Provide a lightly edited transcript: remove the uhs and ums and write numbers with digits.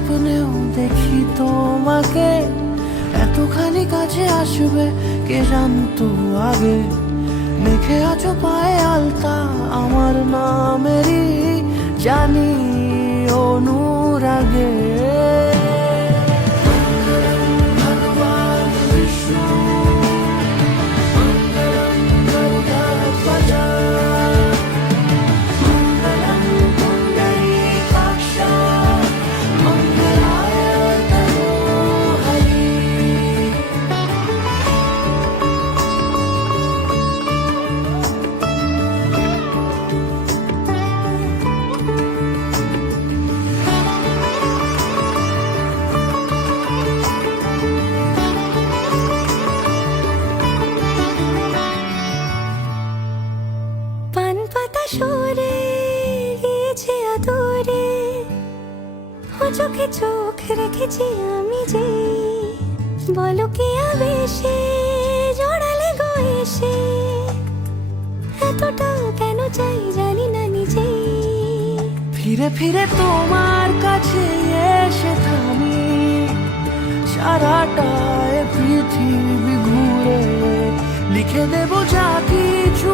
স্বপ্নেও দেখি তোমাকে, এতখানি কাছে আসবে কে জানতো আগে। মেখে আছো পায়ে আলতা আমার নামেরই, জানি অনুরাগে। সরে গিয়েছে আদরে, ও চোখে চোখ রেখেছি আমি যে, বলো কি আবেশে জড়ালে গো এসে, এতটা কেন চাই জানি না নিজে। ফিরে ফিরে তোমার কাছে এসে থামি, সারাটা পৃথিবী ঘুরে লিখে দেব যা কিছু